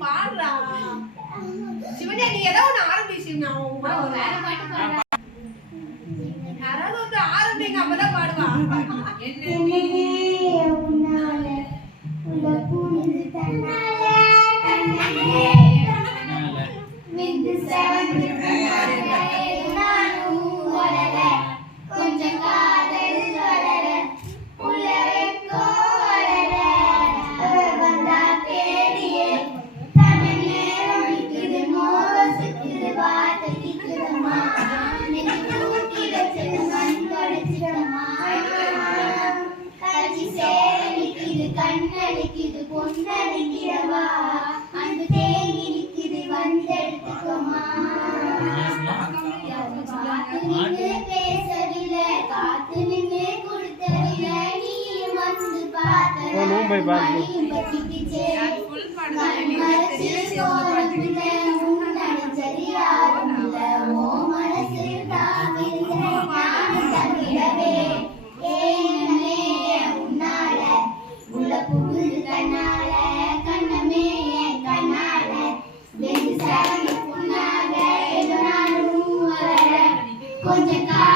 பாடுறா சிவனே நீ ஏதோ ஒன்று ஆரம்பிச்சு யாராவது வந்து ஆரம்பிங்க அப்பதான் பாடுவா கொஞ்சம் காதல் வளர உலகோ வளர வந்தா தேடியே தமிழ் நேரம் நிற்குது மோசத்துக்கு வார்த்தை நிற்குதம்மா நெஞ்சு ஊட்டி வச்சது மண் தொடச்சிடமா கட்சி சேர நிற்குது கண்ணடிக்குது பொண்ணடிக்கிறவா அன்பு தேங்கி நிற்குது வந்தெடுத்துக்கோமா பேசவில்லை காத்து நின்று கொடுத்தவில்லை நீ வந்து உன்னால உள்ள புகுது கண்ணால கண்ணமே கண்ணால வெகு சாமி புண்ணாக கொஞ்சம்